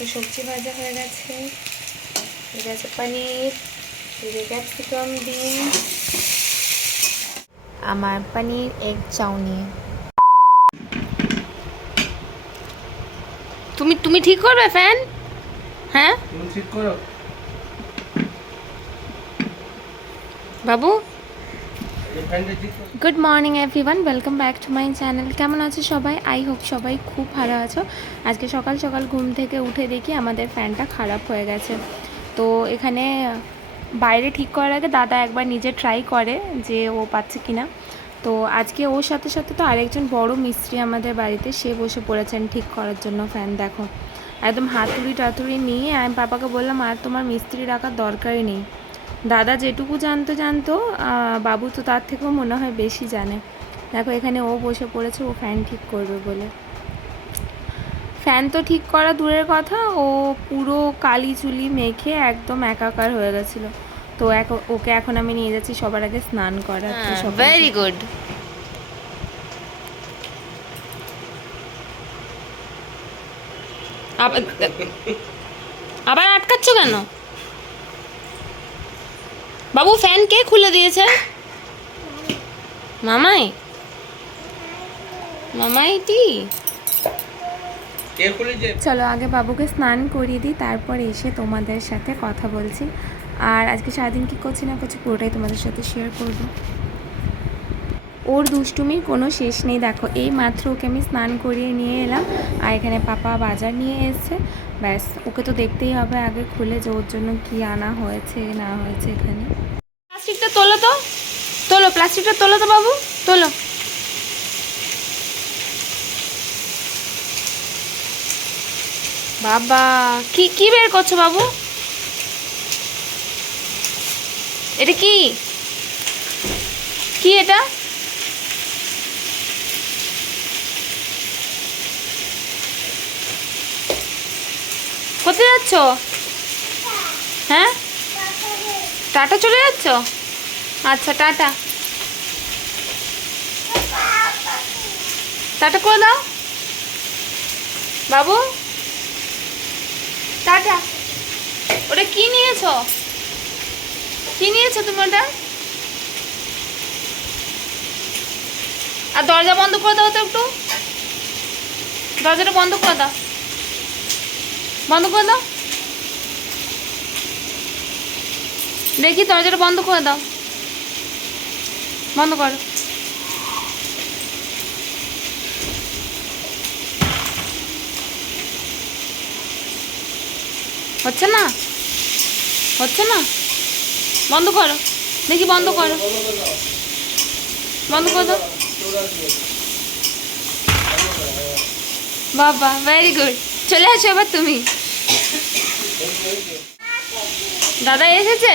তো সবজি ভাজা হয়ে গেছে, এটা আছে পনির, এটা ক্যাপসিকাম ডিম, আমার পনির এগ চাউনি। তুমি ঠিক করবে ফ্যান? হ্যাঁ তুমি ঠিক করো বাবু। এই ফ্যানটা ঠিক করো। Good morning everyone, welcome back to my channel. কেমন আছো সবাই? আই হোপ সবাই খুব ভালো আছো। আজকে সকাল সকাল ঘুম থেকে উঠে দেখি আমাদের ফ্যানটা খারাপ হয়ে গেছে। তো এখানে বাইরে ঠিক করার আগে দাদা একবার নিজে ট্রাই করে যে ও পাচ্ছে কিনা। তো আজকে ওর সাথে সাথে তো আরেকজন বড় মিস্ত্রি আমাদের বাড়িতে, সে বসে পড়েছেন ঠিক করার জন্য ফ্যান। দেখো একদম হাতুড়ি টাতুড়ি নিয়ে আমি পাপাকে বললাম আর তোমার মিস্ত্রি রাখার দরকারই নেই। দাদা যেটুকু জানতো বাবু তো তার থেকেও মনে হয় বেশি জানে। দেখো এখানে ও বসে পড়েছে, ও ফ্যান ঠিক করবে বলে। ফ্যান তো ঠিক করা দূরের কথা, ও পুরো কালি চুলি মেখে একদম একাকার হয়ে গেছিলো। তো ওকে এখন আমি নিয়ে যাচ্ছি সবার আগে স্নান করাতে। Very good. আবার আটকাচ্ছ কেন বাবু? ফ্যান কে খুলে দিয়েছে? মামাই? মামাইটি? কে খুলেছে? চলো আগে বাবুকে স্নান করিয়ে দিই, তারপর এসে তোমাদের সাথে কথা বলছি। আর আজকে সারাদিন কী করছি না করছি পুরোটাই তোমাদের সাথে শেয়ার করব। ওর দুষ্টুমির কোনো শেষ নেই। দেখো এই মাত্র ওকে আমি স্নান করিয়ে নিয়ে এলাম, আর এখানে পাপা বাজার নিয়ে এসছে। ব্যাস ওকে তো দেখতেই হবে আগে খুলে যে ওর জন্য কী আনা হয়েছে না হয়েছে। এখানে প্লাস্টিকটা তোলো তো, তোলো প্লাস্টিকটা তোলো তো বাবু, তোলো। বাবা কি কি বের করছো বাবু? এটা কি কি এটা? কোথায় যাচ্ছ? হ্যাঁ টাটা চলে যাচ্ছ? আচ্ছা টাটা, টাটা করে দাও বাবু, টাটা। ওটা কি নিয়েছো? কি নিয়েছো তুমি ওটা? আর দরজা বন্ধ করে দাও তো একটু, দরজাটা বন্ধ করে দাও, বন্ধ করে দাও দেখি, দরজাটা বন্ধ করে দাও, বন্ধ করো। হচ্ছে না, হচ্ছে না, বন্ধ করো দেখি, বন্ধ করো, বন্ধ করে দাও। বাবা ভেরি গুড, চলে আসো এবার তুমি। দাদা এসেছে,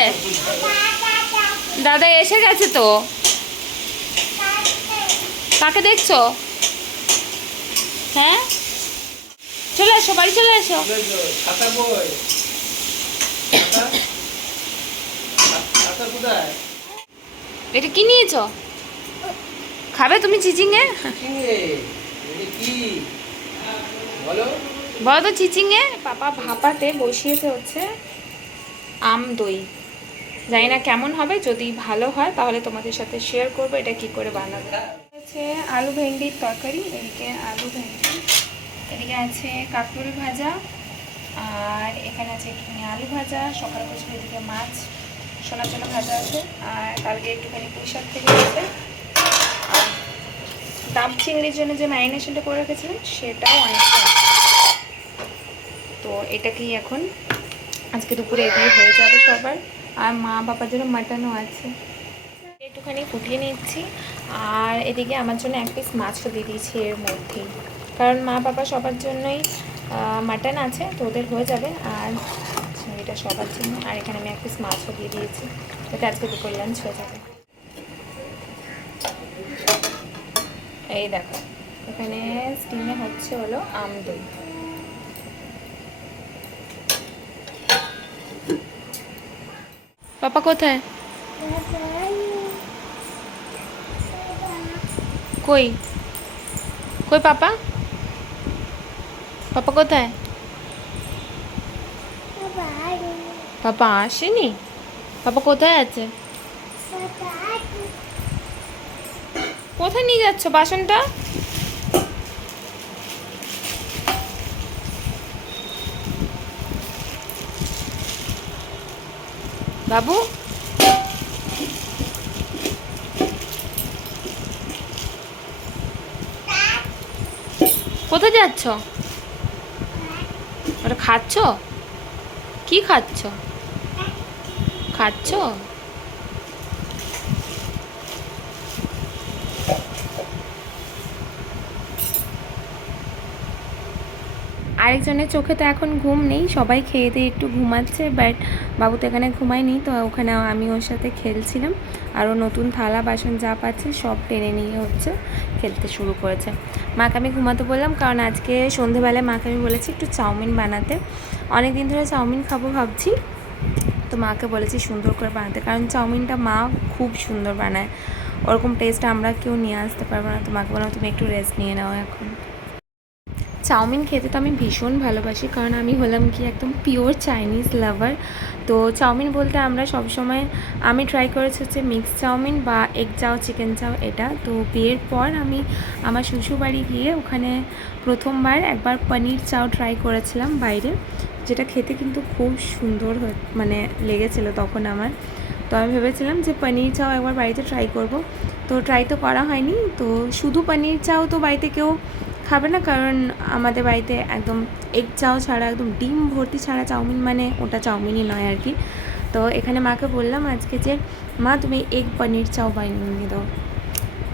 দাদা এসে গেছে তো। কাকে দেখছো? হ্যাঁ চলে আসো, বাড়ি চলে আসো। ছাতা কই? ছাতা? ছাতা কোথায়? এটা কি নিয়েছো? খাবে তুমি চিচিংয়ে? চিচিঙ্গে? এটা কি বলো? বলো তো চিচিংয়ে। পাপা ভাপাতে বসিয়েছে হচ্ছে আম দই। জানি না কেমন হবে, যদি ভালো হয় তাহলে তোমাদের সাথে শেয়ার করবো এটা কি করে বানাবো। হচ্ছে আলু ভেন্ডির তরকারি, এদিকে আলু ভেন্ডি, এদিকে আছে কাঁকরোল ভাজা, আর এখানে আছে একটুখানি আলু ভাজা, সকাল করছিল এদিকে মাছ সোনার জন্য ভাজা আছে, আর কালকে একটুখানি পুঁই শাক থেকে আছে, আর ডাব চিংড়ির জন্য যে ম্যারিনেশনটা করে রেখেছিলেন সেটাও অনেকটা আছে। তো এটাকেই এখন আজকে দুপুরে এগিয়ে হয়ে যাবে সবার। আর মা বাবার জন্য মাটনও আছে, একটুখানি ফুটিয়ে নিচ্ছি। আর এদিকে আমার জন্য এক পিস মাছও দিয়ে দিয়েছি এর মধ্যেই, কারণ মা বাবা সবার জন্যই মাটন আছে, তো ওদের হয়ে যাবে। আর এটা সবার জন্য, আর এখানে আমি এক পিস মাছও দিয়ে দিয়েছি, যাতে আজকে দুপুর লাঞ্চ হয়ে যাবে। এই দেখো এখানে স্টিমে হচ্ছে হলো আম দই। পাপা কোথায়? কই কই পাপা? পাপা কোথায়? পাপা আসেনি? পাপা কোথায় আছে? কোথায় নিয়ে যাচ্ছ বাসনটা? বাবু, কোথায় যাচ্ছ? ওটা খাচ্ছ? কি খাচ্ছ? খাচ্ছ? আরেকজনের চোখে তো এখন ঘুম নেই, সবাই খেয়ে দিয়ে একটু ঘুমাচ্ছে, বাট বাবু তো এখানে ঘুমায়নি, তো ওখানে আমি ওর সাথে খেলছিলাম। আর ও নতুন থালা বাসন যা পাচ্ছে সব টেনে নিয়ে হচ্ছে খেলতে শুরু করেছে। মাকে আমি ঘুমাতে বললাম, কারণ আজকে সন্ধেবেলায় মাকে আমি বলেছি একটু চাউমিন বানাতে। অনেক দিন ধরে চাউমিন খাবো ভাবছি, তো মাকে বলেছি সুন্দর করে বানাতে, কারণ চাউমিনটা মা খুব সুন্দর বানায়, ওরকম টেস্ট আমরা কেউ নিয়ে আসতে পারবো না। তো মাকে বললাম তুমি একটু রেস্ট নিয়ে নাও এখন। চাউমিন খেতে তো আমি ভীষণ ভালোবাসি, কারণ আমি হলাম কি একদম পিওর চাইনিজ লাভার। তো চাউমিন বলতে আমরা সবসময়, আমি ট্রাই করেছি হচ্ছে মিক্স চাউমিন বা এগ চাও, চিকেন চাও এটা। তো বিয়ের পর আমি আমার শ্বশুরবাড়ি গিয়ে ওখানে প্রথমবার একবার পনির চাও ট্রাই করেছিলাম বাইরে, যেটা খেতে কিন্তু খুব সুন্দর মানে লেগেছিলো তখন আমার। তো আমি ভেবেছিলাম যে পনির চাও একবার বাড়িতে ট্রাই করব, তো ট্রাই তো করা হয়নি। তো শুধু পনির চাও তো বাড়িতে কেউ খাবে না, কারণ আমাদের বাড়িতে একদম এগ চাও ছাড়া, একদম ডিম ভর্তি ছাড়া চাউমিন মানে ওটা চাউমিনই নয় আর কি। তো এখানে মাকে বললাম আজকে যে মা তুমি এগ পনির চাও বানিয়ে দাও।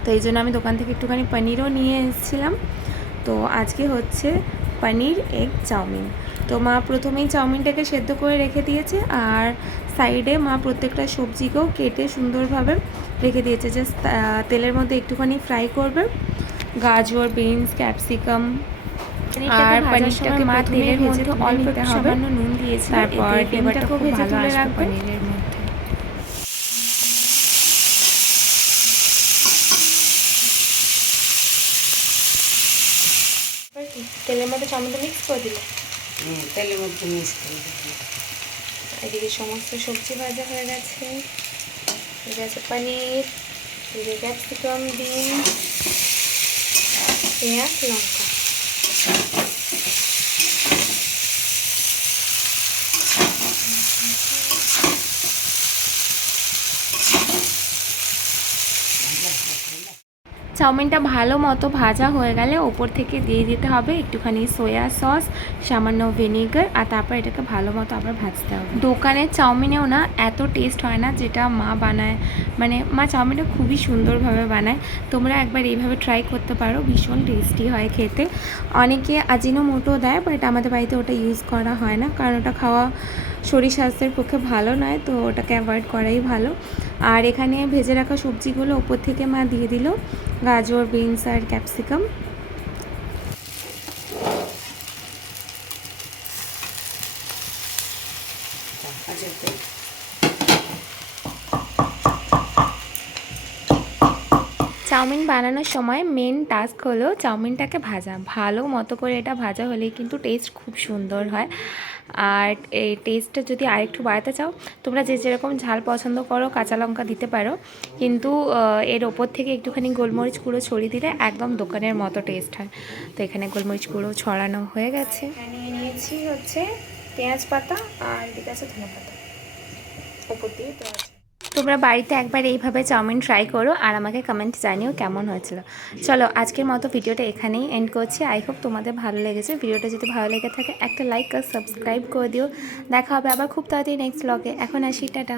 তো এই জন্য আমি দোকান থেকে একটুখানি পনিরও নিয়ে এসেছিলাম। তো আজকে হচ্ছে পনির এগ চাউমিন। তো মা প্রথমেই চাউমিনটাকে সেদ্ধ করে রেখে দিয়েছে, আর সাইডে মা প্রত্যেকটা সবজিকেও কেটে সুন্দরভাবে রেখে দিয়েছে, জাস্ট তেলের মধ্যে একটুখানি ফ্রাই করবে। গাজর, বিনস, ক্যাপসিকাম আর পনিরটাকে মা তেলের মধ্যে অল্প একটু সামান্য নুন দিয়েছে, তারপর ডিমটাকেও ভেজে তুলে রাখবে পনিরের মধ্যে। তেলের মধ্যে চাউমিনটা মিক্স করে দিলে, তেলের মধ্যে মিক্স করে দিবি। এদিকে সমস্ত সবজি ভাজা হয়ে গেছে, এদিকে আছে পনির, এদিকে ক্যাপসিকাম, বিনস, পেঁয়াজ, লঙ্কা। চাউমিনটা ভালো মতো ভাজা হয়ে গেলে ওপর থেকে দিয়ে দিতে হবে একটুখানি সয়া সস, সামান্য ভিনেগার, আর তারপর এটাকে ভালো মতো আবার ভাজতে হবে। দোকানের চাউমিনেও না এত টেস্ট হয় না যেটা মা বানায়, মানে মা চাউমিনটা খুবই সুন্দরভাবে বানায়। তোমরা একবার এইভাবে ট্রাই করতে পারো, ভীষণ টেস্টি হয় খেতে। অনেকে আজিনোমোটো দেয়, বাট আমাদের বাড়িতে ওটা ইউজ করা হয় না, কারণ ওটা খাওয়া শরীর স্বাস্থ্যের পক্ষে ভালো নয়, তো ওটাকে অ্যাভয়েড করাই ভালো। আর এখানে ভেজে রাখা সবজিগুলো ওপর থেকে মা দিয়ে দিল, গাজর, বিনস আর ক্যাপসিকাম। চাউমিন বানানোর সময় মেন টাস্ক হলো চাউমিনটাকে ভাজা, ভালো মতো করে এটা ভাজা হলেই কিন্তু টেস্ট খুব সুন্দর হয়। আর এই টেস্টটা যদি আরেকটু বাড়াতে চাও, তোমরা যে যেরকম ঝাল পছন্দ করো কাঁচা লঙ্কা দিতে পারো, কিন্তু এর ওপর থেকে একটুখানি গোলমরিচ গুঁড়ো ছড়িয়ে দিলে একদম দোকানের মতো টেস্ট হয়। তো এখানে গোলমরিচ গুঁড়ো ছড়ানো হয়ে গেছে। এখানে নিয়েছি হচ্ছে পেঁয়াজ পাতা, আর এদিকে আছে ধনে পাতা, ওপর দিয়ে দেওয়া আছে। তোমরা বাড়িতে একবার এইভাবে চাউমিন ট্রাই করো, আর আমাকে কমেন্ট জানিও কেমন হয়েছিল। চলো আজকের মতো ভিডিওটা এখানেই এন্ড করছি। আই হোপ তোমাদের ভালো লেগেছে। ভিডিওটা যদি ভালো লেগে থাকে একটা লাইক আর সাবস্ক্রাইব করে দিও। দেখা হবে আবার খুব তাড়াতাড়ি নেক্সট ব্লগে। এখন আসি, টাটা।